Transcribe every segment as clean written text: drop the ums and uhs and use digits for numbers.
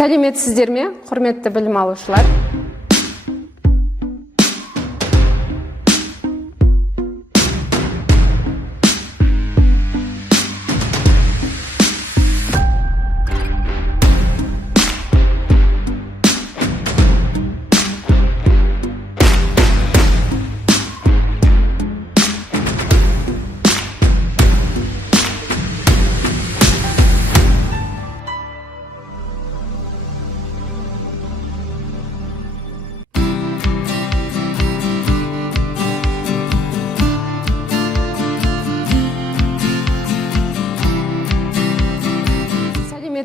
Сәлеметсіздер ме, құрметті білім алушылар?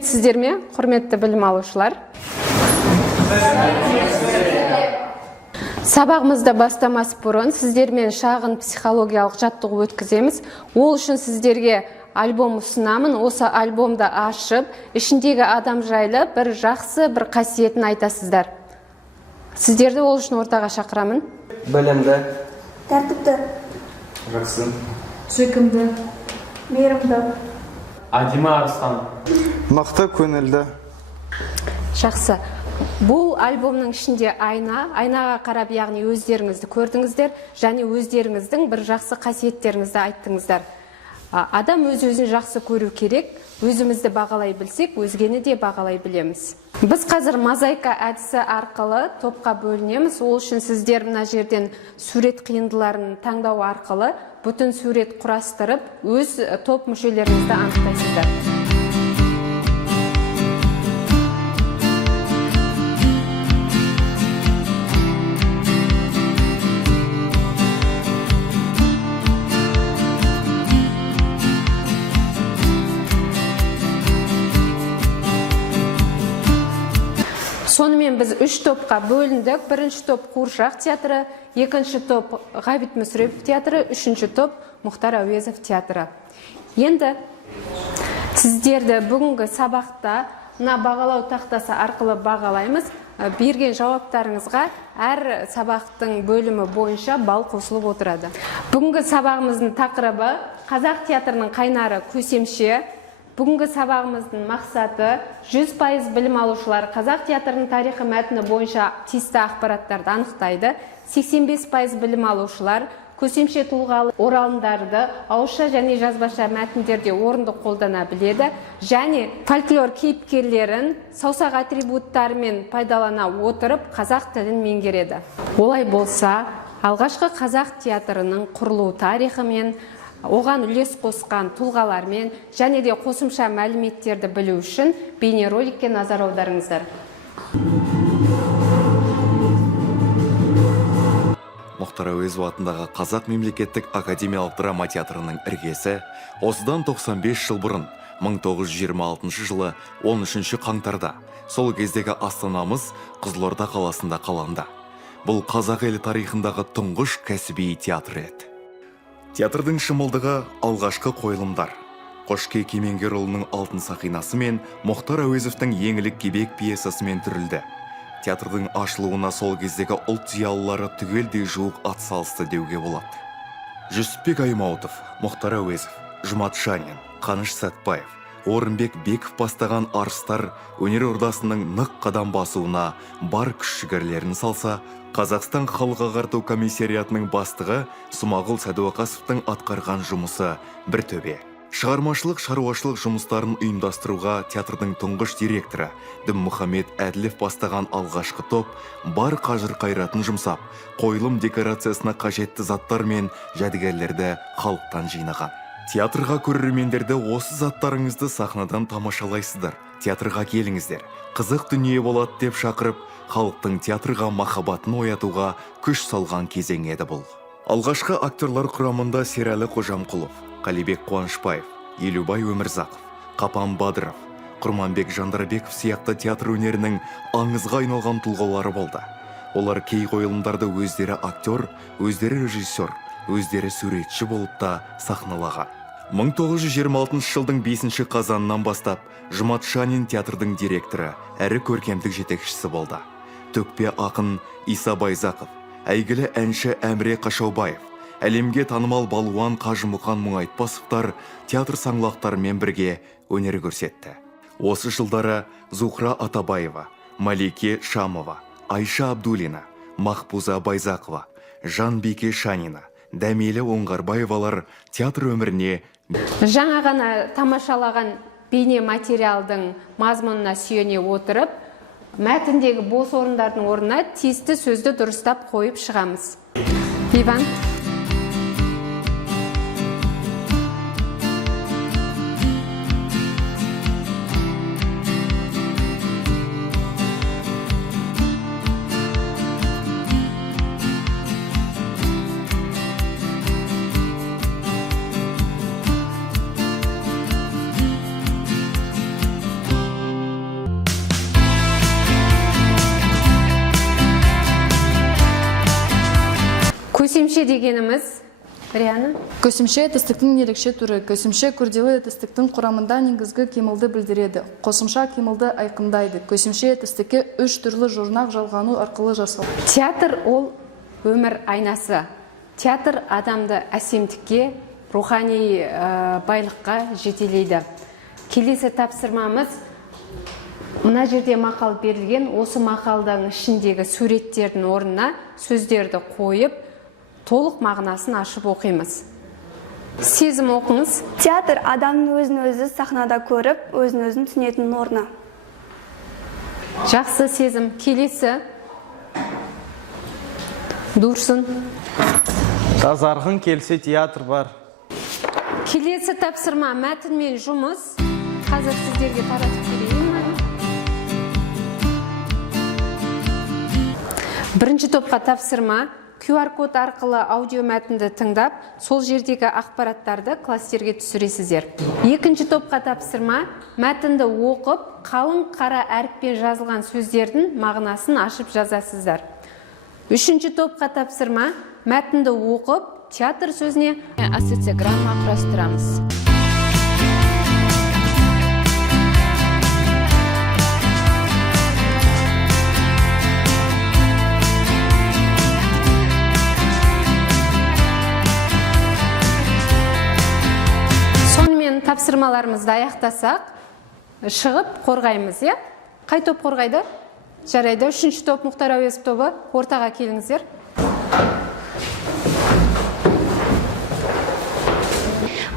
Сіздер ме, құрметті білім алушылар? Сабағымызды бастамас бұрын сіздермен шағын психологиялық жаттығу өткіземіз. Ол үшін сіздерге альбом ұсынамын. Осы альбомды ашып, ішіндегі адам жайлы бір жақсы бір қасиетін айтасыздар. Сіздерді ол үшін ортаға шақырамын. Білімді, тәртіпті, жақсы, сүйкімді, мейірімді, әдемі арыстан, мықты көңілді. Жақсы. Бұл альбомның ішінде айнаға қарап, яғни өздеріңізді көрдіңіздер, және өздеріңіздің бір жақсы қасиеттеріңізді айттыңыздар. Адам өз-өзін жақсы көру керек, өзімізді бағалай білсек, өзгені де бағалай білеміз. Біз қазір мозаика әдісі арқылы топқа бөлінеміз. Ол үшін сіздер мына жерден сурет қиындыларын таңдау арқылы бүтін сурет құрастырып, өз топ мүшелеріңізді анықтайсыздар. Сонымен біз 3 топқа бөліндік. Бірінші топ Қуыршақ театры, екінші топ Ғабит Мүсірепов театры, үшінші топ Мұхтар Әуезов театры. Енді сіздерді бүгінгі сабақта бағалау тақтасы арқылы бағалаймыз. Берген жауаптарыңызға әр сабақтың бөлімі бойынша балл қосылып отырады. Бүгінгі сабағымыздың тақырыбы Қазақ театрының қайнары көсемше. Бүгінгі сабағымыздың мақсаты 100% білім алушылар Қазақ театрының тарихы мәтіні бойынша тиісті ақпараттарды анықтайды. 85% білім алушылар көсемше тұлғалы оралымдарды ауызша және жазбаша мәтіндерде орынды қолдана біледі, және фольклор кейіпкерлерін саусақ атрибуттарымен пайдалана отырып қазақ тілін меңгереді. Олай болса, алғашқы Қазақ театрының құрылу тарихымен, оған үлес қосқан тұлғалармен және де қосымша мәліметтерді білу үшін бейнероликке назар аударыңыздар. Мұхтар Әуезов атындағы Қазақ мемлекеттік академиялық драма театрының іргесі осыдан 95 жыл бұрын 1926 жылы 13 қаңтарда сол кездегі астанамыз Қызылорда қаласында қаланды. Бұл қазақ елі тарихындағы тұңғыш кәсіби театр еді. Театрдың шымылдығы алғашқы қойылымдар. Қошке Кемеңгерұлының алтын сақинасы мен Мұхтар Әуезовтың еңлік кебек пьесасымен түрілді. Театрдың ашылуына сол кездегі ұлт зиялылары түгелдей жуық атсалысты деуге болады. Жүсіпбек Аймауытов, Мұхтар Әуезов, Жұмат Шанин, Қаныш Сәтбаев, Орынбек Беков бастаған арыстар өнер ордасының нық қадам басуына бар күш-жігерлерін салса, Қазақстан халық ағарту комиссариатының бастығы Смағұл Сәдуақасовтың атқарған жұмысы бір төбе. Шығармашылық шаруашылық жұмыстарын ұйымдастыруға театрдың тұңғыш директоры Дінмұхамед Әділев бастаған алғашқы топ бар қажыр-қайратын жұмсап, қойылым декорациясына қажетті заттар мен жәдігерлерді халықтан жинаған. Театрға көрермендерді осы заттарыңызды сахнадан тамашалайсыздар. Театрға келіңіздер, қызық дүние болады деп шақырып, халықтың театрға махаббатын оятуға күш салған кезең еді бұл. Алғашқы актерлар құрамында Серәлі Қожамқұлов, Қалибек Қуанышбаев, Елубай Өмірзақов, Қапан Бадыров, Құрманбек Жандарбеков сияқты театр өнерінің аңызға айналған тұлғалары болды. Олар кей қойылымдарды өздері актер, өздері режиссер, өздері суретші болып та сахналаған. 1926 жылдың 5 қазанынан бастап Жұмат Шанин театрдың директоры, әрі көркемдік жетекшісі болды. Төкпе ақын Иса Байзақов, әйгілі әнші Әміре Қашаубаев, әлемге танымал балуан Қажымұқан Мұңайтпасовтар театр саңлақтарымен бірге өнер көрсетті. Осы жылдары Зухра Атабаева, Малике Шамова, Айша Абдулина, Махпуза Байзақова, Жанбике Шанина, Дәмелі Оңғарбаевалар театр өміріне Жаңа ғана тамашалаған бейне материалдың мазмұнына сүйене отырып, мәтіндегі бос орындардың орнына тиісті сөзді дұрыстап қойып шығамыз. Иван. Көсемше дегеніміз, Риана? Көсемше етістіктің ерекше түрі. Көсемше күрделі етістіктің құрамында негізгі қимылды білдіреді. Қосымша қимылды айқындайды. Көсемше етістікке 3 түрлі жұрнақ жалғану арқылы жасалды. Театр ол өмір айнасы. Театр адамды әсемдікке, рухани байлыққа жетелейді. Келесі тапсырмамыз, мына жерде мақал берілген, осы мақалдың ішіндегі суреттердің орнына сөздерді қойып, толық мағынасын ашып оқимыз. Сезім оқыңыз. Театр адамның өзін-өзі сахнада көріп, өзін-өзін түсінетін орны. Жақсы сезім. Келесі. Дұрсын. Тазарғын келсе театр бар. Келесі тапсырма мәтінмен жұмыс. Қазір сіздерге таратып берейін. Бірінші топқа тапсырма. QR код арқылы аудио мәтінді тыңдап, сол жердегі ақпараттарды кластерге түсіресіздер. Екінші топқа тапсырма, мәтінді оқып, қалың қара әріппен жазылған сөздердің мағынасын ашып жазасыздар. Үшінші топқа тапсырма, мәтінді оқып, театр сөзіне ассоциограмма құрастырамыз. Тапсырмаларымызды аяқтасақ, шығып қорғаймыз, е? Қай топ қорғайды? Жарайды. Үшінші топ Мұхтар Әуезов тобы, ортаға келіңіздер.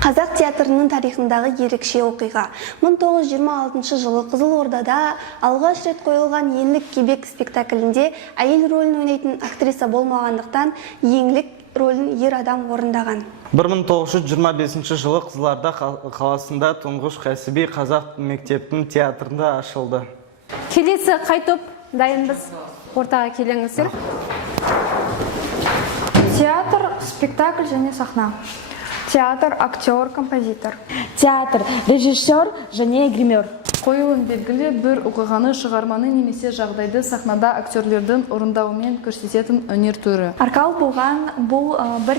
Қазақ театрының тарихындағы ерекше оқиға. 1926 жылы Қызылордада алғаш рет қойылған Еңлік кебек спектаклінде әйел рөлін ойнайтын актриса болмағандықтан еңлік рөлін ер адам орындаған. 1925 жылы Қызылорда қаласында тұңғыш кәсіби қазақ мектептің театрында ашылды. Келесі қай топ дайынбыз? Ортаға келіңіздер. Театр, спектакль және сахна. Театр, актер, композитор. Театр, режиссер және гример. Қойылым белгілі бір оқиғаны, шығарманы немесе жағдайды сахнада актерлердің орындауымен көрсететін өнер түрі. Арқау болған бұл бір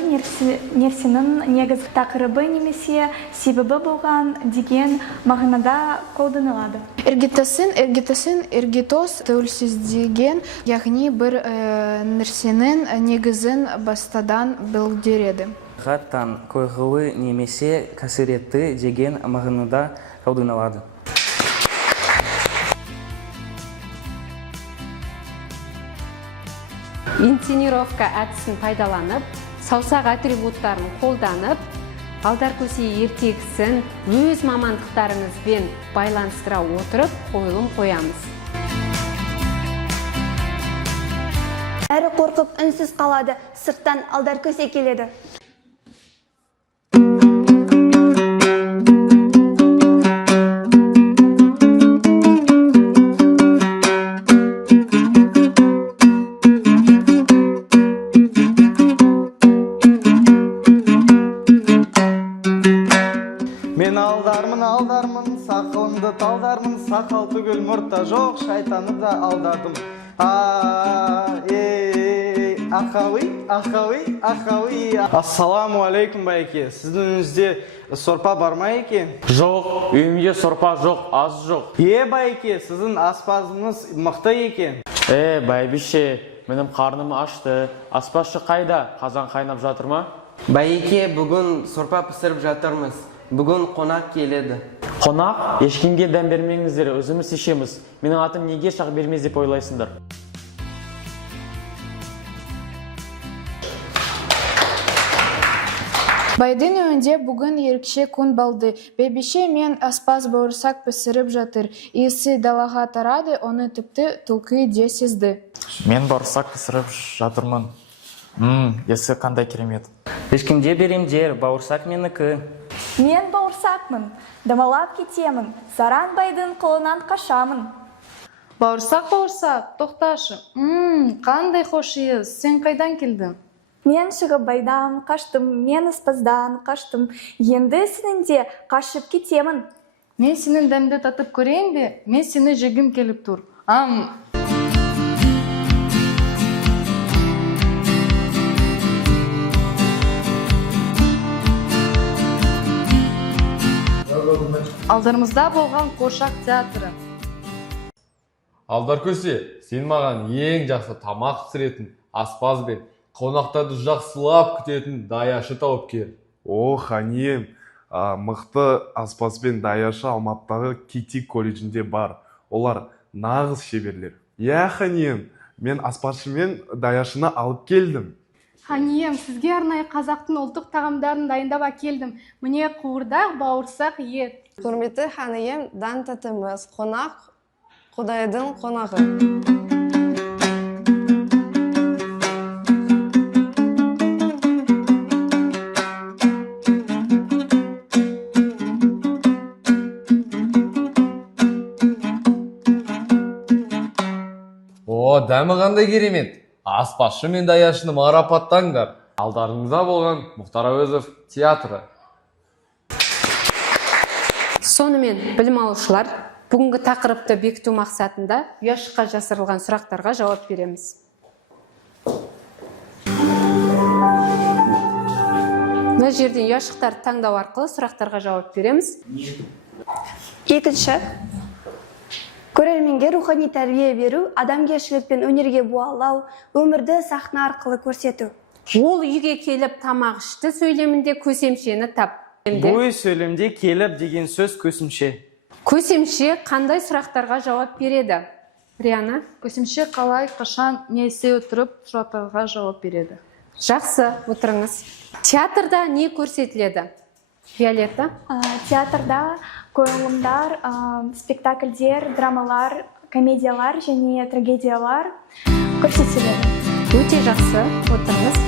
нәрсенің негізгі тақырыбы немесе себебі болған деген мағынада қолданылады. Іргетос тәуелсіздеген, яғни бір нәрсенің негізін бастадан білдіреді. Ғаттан қойғылы немесе қасіретті деген мағынада қолданылады. Инсценировка әдісін пайдаланып, саусақ атрибуттарын қолданып, алдар көсе ертегісін өз мамандықтарыңызбен байланыстыра отырып қойылым қоямыз. Әрі қорқып үнсіз қалады, сырттан алдар көсе келеді. Мен алдармын, сақылымды талдармын, сақал түгіл мұртта жоқ, шайтаны да алдадым. Ахауи. Ассаламу алейкум байке. Сіздің үйіңізде сорпа бар ма екен? Жоқ, үйімде сорпа жоқ, аз жоқ. Байке, сіздің аспазыңыз мықты екен. Бәйбіше, менің қарным ашты. Аспазшы қайда? Қазан қайнап жатыр ма? Байке, бүгін сорпа пісіріп жатырмыз. Бүгін қонақ келеді. Қонақ, ешкімге дәм бермеңіздер, өзіміз шешеміз. Менің атым неге шақ бермес деп ойлайсыңдар? Байдың үйінде бүгін ерекше күн болды. Бәйбіше мен аспаз бауырсақ пісіріп жатыр. Иісі далаға тарады, оны тіпті түлкі де сезді. Мен бауырсақ пісіріп жатырмын. Есі қандай керемет. Ешкімде беремдер, бауырсақ менікі. Мен бауырсақмын, дамалап кетемін, Саран байдың қолынан қашамын. Бауырсақ, тоқташы. Қандай хош иіс, сен қайдан келдің? Мен шығып байдан қаштым, мен аспаздан қаштым, енді сенінде қашып кетемін. Мен сенің дәмді татып көрейін бе? Мен сені жегім келіп тұр. Алдарымызда болған Қуыршақ театры. Алдар көсе, сен маған ең жақсы тамақ пісіретін аспаз бен қонақтарды жақсылап күтетін даяшы тауып кел. Ханием, мықты аспаз бен даяшы Алматыдағы Кити колледжінде бар. Олар нағыз шеберлер. Ханием, мен аспазшы мен даяшыны алып келдім. Ханием, сізге арнайы қазақтың ұлттық тағамдарын дайындап әкелдім. Міне қуырдақ, бауырсақ, ет. Құрметті ханием, дан татымыз, қонақ, құдайдың қонағы. Дәмі қандай керемет. Аспазшы мен даяшыны марапаттаңдар. Алдарыңызда болған Мұхтар Әуезов театры. Сонымен білім алушылар, бүгінгі тақырыпты бекіту мақсатында ұяшыққа жасырылған сұрақтарға жауап береміз. Мына жерден ұяшықтарды таңдау арқылы сұрақтарға жауап береміз. Екінші, көрерменге рухани тәрбие беру, адамгершілік пен өнерге буалау, өмірді сахна арқылы көрсету. Ол үйге келіп тамақ ішті сөйлемінде көсемшені тап. Бұл сөйлемде келіп деген сөз көсемше. Көсемше қандай сұрақтарға жауап береді? Риана? Көсемше қалай, қашан, не істей отырып сұрақтарға жауап береді. Жақсы, отырыңыз. Театрда не көрсетіледі? Виолетта? Театрда қойылымдар, спектакльдер, драмалар, комедиялар және трагедиялар көрсетіледі. Өте жақсы, отырыңыз.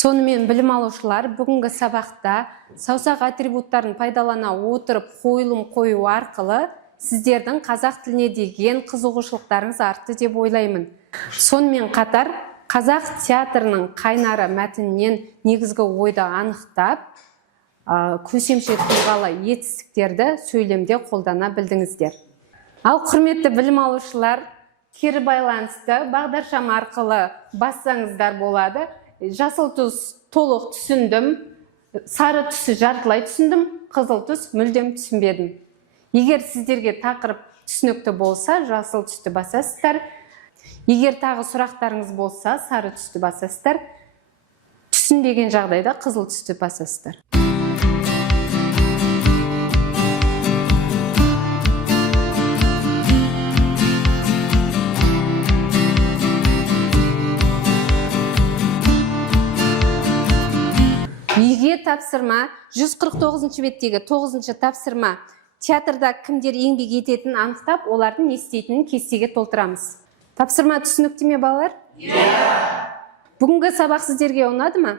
Сонымен білім алушылар бүгінгі сабақта саусақ атрибуттарын пайдалана отырып қойылым қою арқылы сіздердің қазақ тіліне деген қызығушылықтарыңыз артты деп ойлаймын. Сонымен қатар қазақ театрының қайнары мәтіннен негізгі ойды анықтап, көсемше тұлғалы етістіктерді сөйлемде қолдана білдіңіздер. Ал құрметті білім алушылар, кері байланысты бағдаршам арқылы бассаңыздар болады. Жасыл түс толық түсіндім, сары түсі жартылай түсіндім, қызыл түс мүлдем түсінбедім. Егер сіздерге тақырып түсінікті болса, жасыл түсті басасыздар. Егер тағы сұрақтарыңыз болса, сары түсті басасыздар. Түсінбеген жағдайда қызыл түсті басасыздар. Үйге тапсырма, 149 беттегі 9-шы тапсырма. Театрда кімдер еңбек ететінін анықтап, олардың не істейтінін кестеге толтырамыз. Тапсырма түсінікті ме балалар? Бүгінгі сабақ сіздерге ұнады ма?